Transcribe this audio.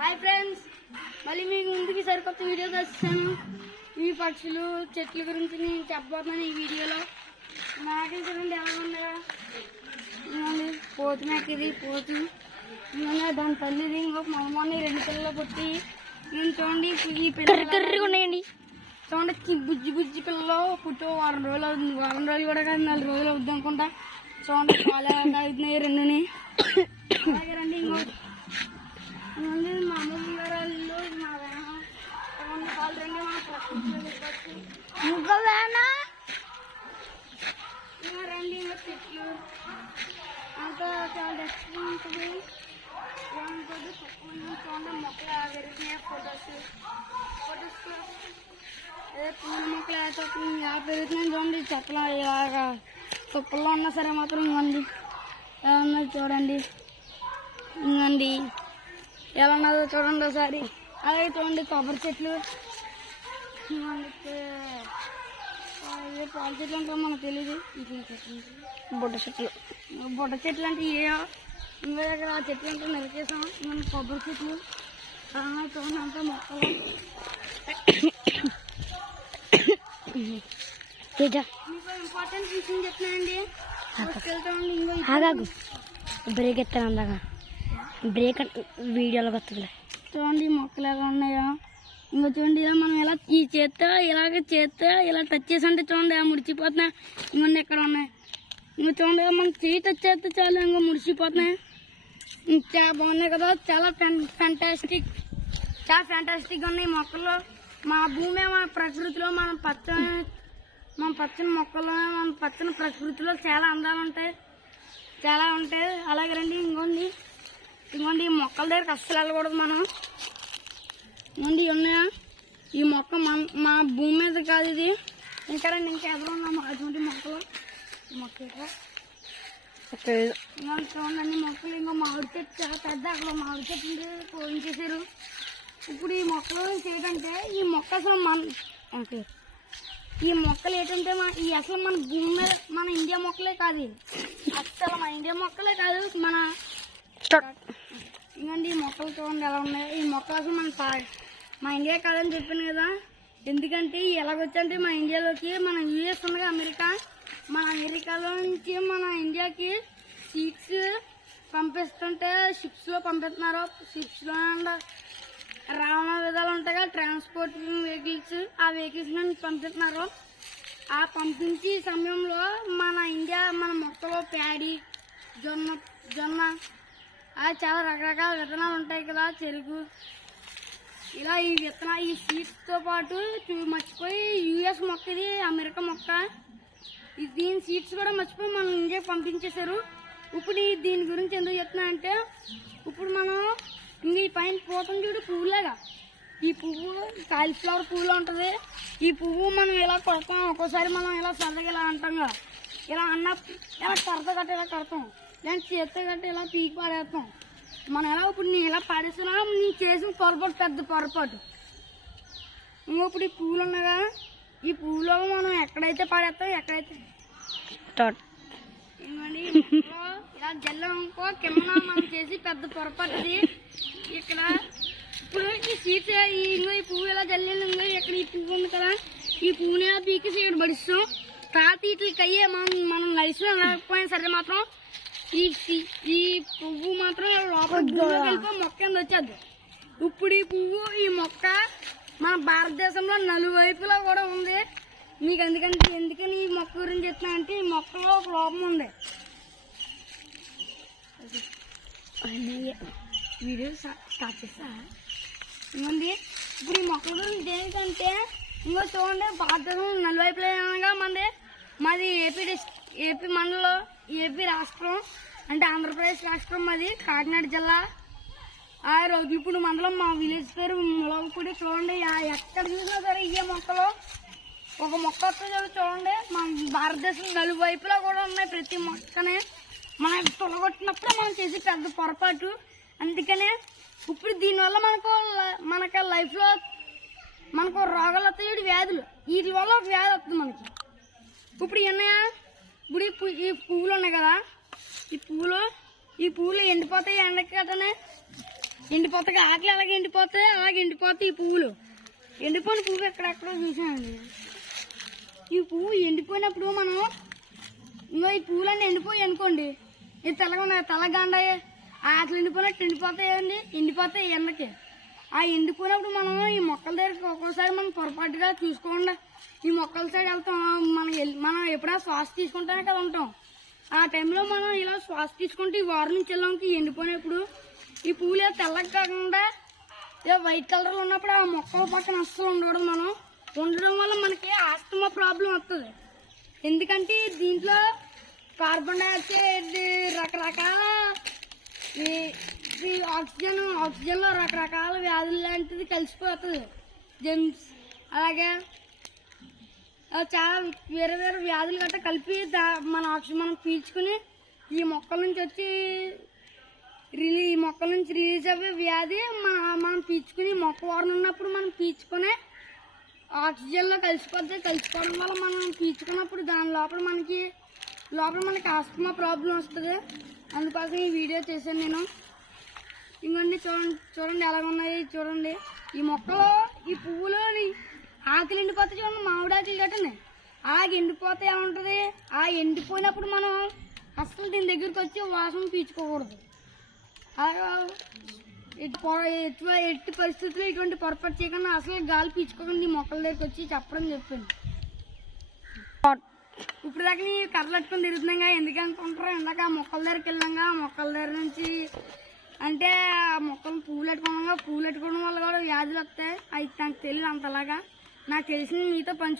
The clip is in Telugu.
హాయ్ ఫ్రెండ్స్, మళ్ళీ మీకు ముందుకి సరికొత్త వీడియో తెస్తాను. ఈ పక్షులు చెట్ల గురించి నేను చెప్పబోతున్నాను ఈ వీడియోలో. నాకే చూడండి ఎలా ఉండగా పోతు మేకది పోతు దాని తల్లిది మొన్న 2 పిల్లలు పుట్టి నేను చూడండి ఈ పిల్లలు ఉన్నాయండి. చూడండి బుజ్జి బుజ్జి పిల్లలు పుట్టి వారం రోజులు అవుతుంది. వారం రోజులు కూడా కాదు 4 రోజులు అవుతుంది అనుకుంటా. చూడండి పాలు అవుతున్నాయి 2ని. అలాగే రండి ఇంకో మా అమ్మమ్మ గారు మా పాలు 2 మా రండి ఇంకా చెట్లు అంతా చాలా డస్ట్గా ఉంటుంది. చూడండి మొక్కలు పెరుగుతున్నాయి. ఫొటోస్ అదే పూల మొక్కలు ఎలా పెరుగుతున్నాయి చూడండి. చెట్లు ఇలాగా తుప్పల్లో ఉన్నా సరే మాత్రం ఇవ్వండి ఎలా ఉన్నది చూడండి. ఇంకండి ఎలా ఉన్నదో చూడండి ఒకసారి. అలాగే చూడండి కొబ్బరి చెట్లు, పాల చెట్లు అంటే మనకు తెలియదు. బుడ్డ చెట్లు అంటే ఇంకా దగ్గర ఆ చెట్లు అంటే నరికేసాం. మనం కొబ్బరి చెట్లు చూడండి అంతా మొక్కలు. మీకు ఇంపార్టెంట్ విషయం చెప్తున్నానండి. బ్రేక్ ఎత్తాను అందాక బ్రేక్ వీడియోలోకి వస్తుంది. చూడండి మొక్కలు ఎలా ఉన్నాయో. ఇంకా చూడండి ఇలా మనం ఎలా ఈ చేత్తో ఇలా టచ్ చేసి అంటే చూడండి ముడిచిపోతున్నాయి. ఇంకొన్ని ఎక్కడ ఉన్నాయి. ఇంకా చూడండి మనం చేయి టచ్ చేస్తే చాలా ఇంకా ముడిచిపోతున్నాయి. చాలా బాగున్నాయి కదా. చాలా ఫ్యాంటాస్టిక్గా ఉన్నాయి మొక్కలు. మా భూమి మన ప్రకృతిలో మన పచ్చని మొక్కలు మన పచ్చని ప్రకృతిలో చాలా అందాలు ఉంటాయి, చాలా ఉంటాయి. అలాగే రండి ఇంకోండి ఈ మొక్కల దగ్గరికి అస్సలు వెళ్ళకూడదు మనం. ఇంకోండి ఉన్నాయా ఈ మొక్క మా భూమి మీద కాదు ఇది. ఇంకా రండి ఇంకా ఎదురు ఉన్నాము అటువంటి మొక్కలు. చూడండి మొక్కలు. ఇంకో మామిడి చెట్టు చాలా పెద్ద. అక్కడ మామిడి చెట్టు పోయించేశారు. ఇప్పుడు ఈ మొక్కలు ఏంటంటే ఈ మొక్క అసలు ఈ మొక్కలు ఏంటంటే అసలు మన భూమి మీద మన ఇండియా మొక్కలే కాదు. అసలు మన ఇండియా మొక్కలే కాదు. ఇంకండి ఈ మొక్కలు చూడండి ఎలా ఉన్నాయి. ఈ మొక్కలు అసలు మన ఇండియా కాదని చెప్పాను కదా. ఎందుకంటే ఎలాగొచ్చంటే మన ఇండియాలోకి మన యూఎస్ ఉండగా అమెరికా, మన అమెరికాలో నుంచి మన ఇండియాకి సీడ్స్ పంపిస్తుంటే షిప్స్లో పంపిస్తున్నారు. షిప్స్లో రవాణా విధాలు ఉంటాయి కదా, ట్రాన్స్పోర్ట్ వెహికల్స్. ఆ వెహికల్స్ నుంచి పంపిస్తున్నారు. ఆ పంపించే సమయంలో మన మొక్కలో ప్యాడీ, జొన్న చాలా రకరకాల విత్తనాలు ఉంటాయి కదా, చెరుకు. ఇలా ఈ సీడ్స్తో పాటు మర్చిపోయి యూఎస్ మొక్క ఇది అమెరికా మొక్క. దీని సీడ్స్ కూడా మర్చిపోయి మనం ఇండియాకి పంపించేశారు. ఇప్పుడు దీని గురించి ఎందుకు చెప్తున్నా అంటే ఇప్పుడు మనం ఈ పైన పోతాం చూడు పువ్వులాగా. ఈ పువ్వు కాలీఫ్లవర్ పువ్వులో ఉంటుంది. ఈ పువ్వు మనం ఇలా కొడతాం. ఒక్కోసారి మనం ఇలా సరదాగా ఇలా అంటాం కదా. ఇలా ఇలా కడత గట్ట ఇలా కడతాం. లేదంటే చేత్తో గట్ట ఇలా పీకి పారేస్తాం. మనం ఎలా ఇప్పుడు నేను ఇలా పాడేస్తున్నా నేను చేసిన పొరపాటు పెద్ద పొరపాటు. ఇప్పుడు ఈ పువ్వులు ఉన్నాగా ఈ పువ్వులో మనం ఎక్కడైతే పాడేస్తాం ఎక్కడైతే ఇలా జల్లంకో కింద మనం చేసి పెద్ద పొరపాటుది. ఇక్కడ ఇప్పుడు ఈ సీట్స్ ఈ పువ్వు ఇలా జల్లేను. ఇక్కడ ఈ పువ్వు ఉంది కదా, ఈ పువ్వుని ఇలా పీకేసి ఇక్కడ పడిస్తాం. తర్వాత వీటికి అయ్యే మనం లైఫ్లో లేకపోయినా సరే మాత్రం ఈ పువ్వు మాత్రం లోపల వెళ్ళిపో మొక్క కింద వచ్చేది. ఇప్పుడు ఈ పువ్వు ఈ మొక్క మన భారతదేశంలో నలువైపులా కూడా ఉంది. మీకు ఎందుకని ఈ మొక్క గురించి చెప్తున్నా అంటే ఈ మొక్కలో ఒక లోపం ఉంది. వీడియో స్టార్ట్ చేస్తా. ఇంకోండి ఇప్పుడు ఈ మొక్కల గురించి దేనికంటే ఇంకో చూడండి భారతదేశం నలువైపులా మాది ఏపీ మండలం, ఏపీ రాష్ట్రం అంటే ఆంధ్రప్రదేశ్ రాష్ట్రం. మాది కాకినాడ జిల్లా. ఇప్పుడు మండలం మా విలేజ్ పేరు ములవపూడి. చూడండి ఎక్కడ చూసినా సరే ఇవే మొక్కలు. ఒక మొక్క వస్తే చూడండి మన భారతదేశం నలువైపులా కూడా ఉన్నాయి. ప్రతి మొక్కనే మనం తొలగొట్టినప్పుడు మనం చేసి పెద్ద పొరపాటు. అందుకనే ఇప్పుడు దీనివల్ల మనకు లైఫ్లో మనకు రోగాలు వస్తాయి, వ్యాధులు. వీటి వల్ల ఒక వ్యాధి వస్తుంది మనకి. ఇప్పుడు ఉన్నాయా ఇప్పుడు ఈ పువ్వులు ఉన్నాయి కదా, ఈ పువ్వులు ఎండిపోతాయి ఎండకి కదనే. ఎండిపోతాయి, ఆకులు అలాగే ఎండిపోతాయి, అలాగే ఎండిపోతాయి ఈ పువ్వులు. ఎండిపోయిన పువ్వు ఎక్కడెక్కడో చూసానండి. ఈ పువ్వు ఎండిపోయినప్పుడు మనం ఇంకో ఈ పువ్వులన్నీ ఎండిపోయి అనుకోండి, ఇది తెల్లగా ఉన్నాయి, తెల్లగండాయి, ఆకులు ఎండిపోయినట్టు ఎండిపోతాయండి, ఎండిపోతాయి ఎండకి. ఆ ఎండిపోయినప్పుడు మనం ఈ మొక్కల దగ్గరికి ఒక్కోసారి మనం పొరపాటుగా చూసుకోకుండా ఈ మొక్కల సైడ్ వెళ్తాం. మనం ఎప్పుడైనా శ్వాస తీసుకుంటానే కదా ఉంటాం. ఆ టైంలో మనం ఇలా శ్వాస తీసుకుంటే ఈ వారం నుంచి వెళ్ళాంకి ఎండిపోయినప్పుడు ఈ పువ్వులు తెల్లగా కాకుండా వైట్ కలర్ లో ఉన్నప్పుడు ఆ మొక్కల పక్కన అస్సలు ఉండకూడదు. మనం ఉండడం వల్ల మనకి ఆస్తమా ప్రాబ్లం వస్తుంది. ఎందుకంటే దీంట్లో కార్బన్ డైఆక్సైడ్ రకరకాల ఈ ఆక్సిజన్ లో రకరకాల వ్యాధులు లాంటిది కలిసిపోతుంది. జెమ్స్ అలాగే చాలా వేరే వేరే వ్యాధులు గట్రా కలిపి మన ఆక్సిజన్ మనం పీల్చుకుని ఈ మొక్కల నుంచి వచ్చి ఈ మొక్కల నుంచి రిలీజ్ అయ్యే వ్యాధి మనం పీల్చుకుని మొక్క వారం ఉన్నప్పుడు మనం పీల్చుకునే ఆక్సిజన్ లో కలిసిపోవడం వల్ల మనం పీల్చుకున్నప్పుడు దాని లోపల మనకి ఆస్తమా ప్రాబ్లం వస్తుంది. అందుకోసం ఈ వీడియో చేశాను నేను. ఇంకొండి చూడండి ఎలాగ ఉన్నాయి చూడండి. ఈ మొక్కలో ఈ పువ్వులో ఆకులు ఎండిపోతాయి చూడండి, మామిడి ఆకులు కట్టండి, అలాగే ఎండిపోతే ఏముంటుంది, ఆ ఎండిపోయినప్పుడు మనం అసలు దీని దగ్గరికి వచ్చి వాసన పీల్చుకోకూడదు. ఎట్టి పరిస్థితుల్లో ఇటువంటి పొరపాటు చేయకుండా అసలు గాలి పీల్చుకోకుండా ఈ మొక్కల దగ్గరికి వచ్చి చెప్పడం చెప్పాను. ఇప్పుడు దాకా నీ కర్రలు పట్టుకొని తిరుగుతున్నాగా ఎందుకు అనుకుంటారు, ఇందాక ఆ మొక్కల దగ్గరికి వెళ్ళాగా, ఆ మొక్కల దగ్గర నుంచి అంటే ఆ మొక్కలు పువ్వులు పెట్టుకోవడం వల్ల కూడా వ్యాధులు వస్తాయి. అది నాకు తెలియదు అంతలాగా. నాకు తెలిసింది మీతో